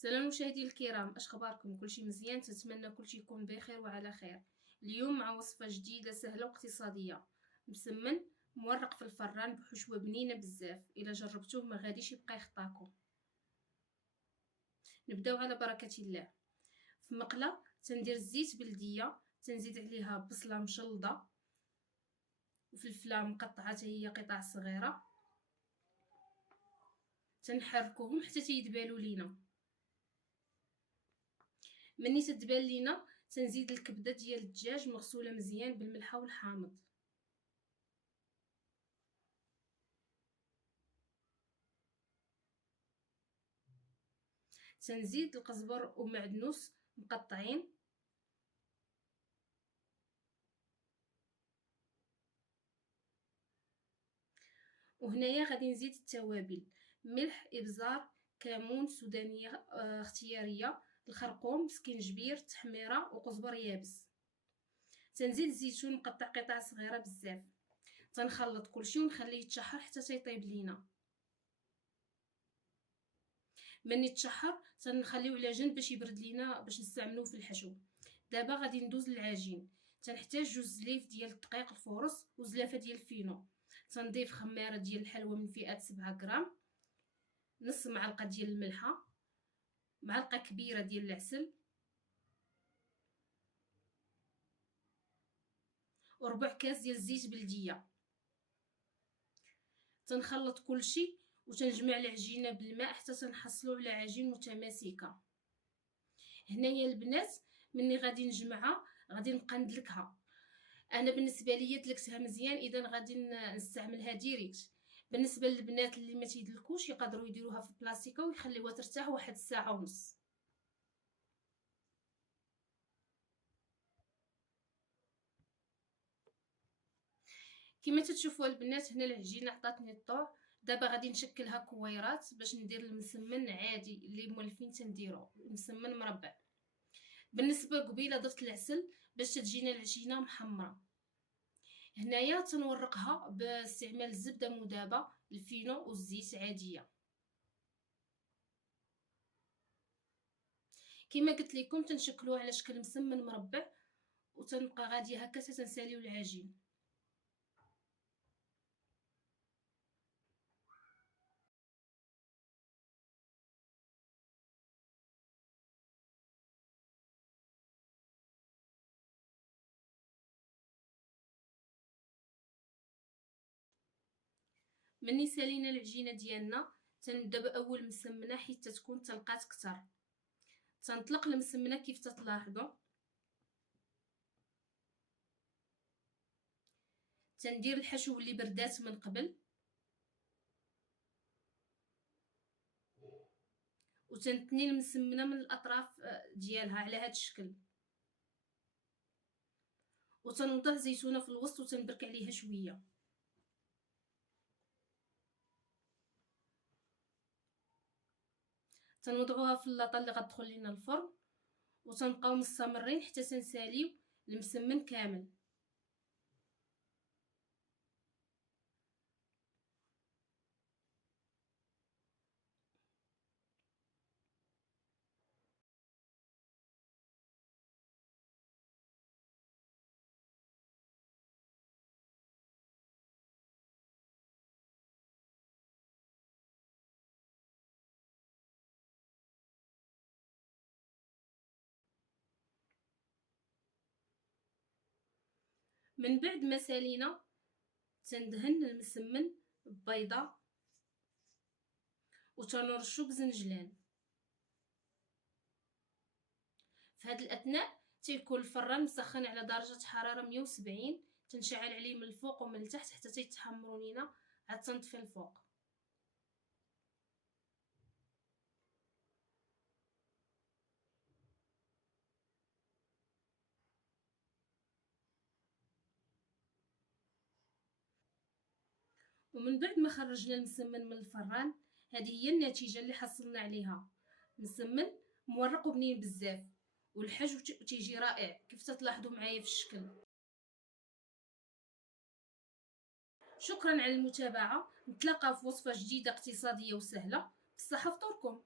سلام مشاهدي الكرام، اش اخباركم؟ كلشي مزيان؟ تتمنى كلشي يكون بخير وعلى خير. اليوم مع وصفه جديده سهله واقتصاديه. مسمن مورق في الفران بحشوه بنينه بزاف. الا جربتوه ما غاديش يبقى يخطاكم. نبداو على بركه الله. في مقله تندير الزيت بلديه، تنزيد عليها بصله مشلضه وفلفله مقطعه هي قطع صغيره، تنحركوهم حتى تيدبالوا لينا. مني تدبال لينا تنزيد الكبده ديال الدجاج مغسوله مزيان بالملحه والحامض. تنزيد القزبر ومعدنوس مقطعين، وهنايا غادي نزيد التوابل: ملح، ابزار، كمون، سودانيه اختياريه، الخرقوم، سكينجبير، تحميره وقزبر يابس. تنزيد الزيتون مقطع قطع صغيره بزاف. تنخلط كلشي ونخليه يتشحر حتى تيطيب لينا. من يتشحر تنخليوه على جنب باش يبرد لينا باش نستعملوه في الحشو. دابا غادي ندوز للعجين. تنحتاج جوج زليف ديال الدقيق الفورص وزلافه ديال الفينو. تنضيف خماره ديال الحلوى من فئه 7 غرام، نص معلقه ديال الملحه، معلقه كبيره ديال العسل، وربع كاس ديال الزيت بلديه. تنخلط كلشي وتنجمع العجينه بالماء حتى تنحصلوا على عجين متماسكه. هنايا البنات مني غادي نجمعها غادي نبقى ندلكها. انا بالنسبه ليا دلكتها مزيان، اذا غادي نستعملها ديريكت. بالنسبه للبنات اللي ما تيدلكوش يقدروا يديروها في بلاستيكه ويخليوها ترتاح واحد الساعه ونص. كما تتشوفوا البنات هنا العجينه عطاتني الطوع. دابا غادي نشكلها كويرات باش ندير المسمن عادي اللي مولفين تنديرو المسمن مربع. بالنسبه قبيله ضفت العسل باش تجينا العجينه محمره. هنايا تنورقها باستعمال الزبده مذابه، الفينو والزيت عاديه. كما قلت لكم تنشكلوه على شكل مسمن مربع وتنبقى غاديه هكا تنساليو العجين. مني سالينا العجينه ديالنا تنبدا باول مسمنه حتى تكون تلقات كتر. تنطلق المسمنه كيف تتلاحظوا. تندير الحشو اللي بردات من قبل وتنتني المسمنه من الاطراف ديالها على هذا الشكل، وتنوضع زيتونه في الوسط وتنبرك عليها شويه. تنوضعوها في اللاطه اللي غتدخل لنا الفرن وتنبقاو مستمرين حتى تنساليو المسمن كامل. من بعد ما سالينا تندهن المسمن ببيضه وتنرشو بزنجلان. في هذه الاثناء تيكون الفران مسخن على درجه حراره 170. تنشعل عليه من الفوق ومن التحت حتى تيتحمروا لينا، عاد تنطفي الفوق. ومن بعد ما خرجنا المسمن من الفران هذه هي النتيجه اللي حصلنا عليها. مسمن مورق وبنين بزاف والحجو تيجي رائع كيف تلاحظوا معايا في الشكل. شكرا على المتابعه، نتلاقى في وصفه جديده اقتصاديه وسهله. بالصحه فطوركم.